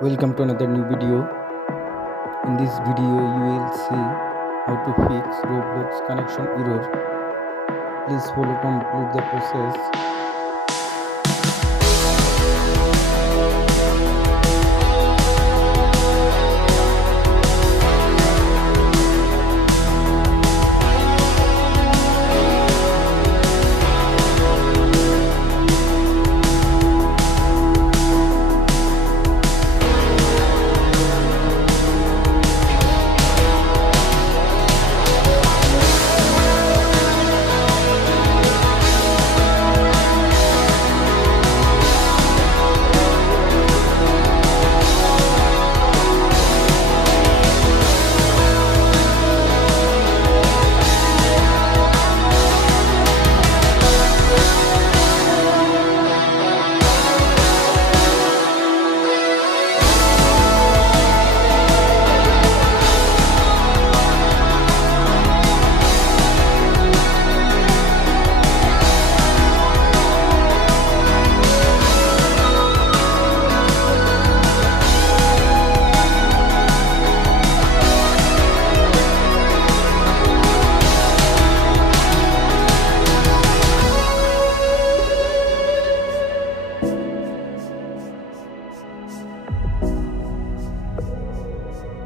Welcome to another new video. In this video, you will see how to fix Roblox connection error. Please follow complete the process.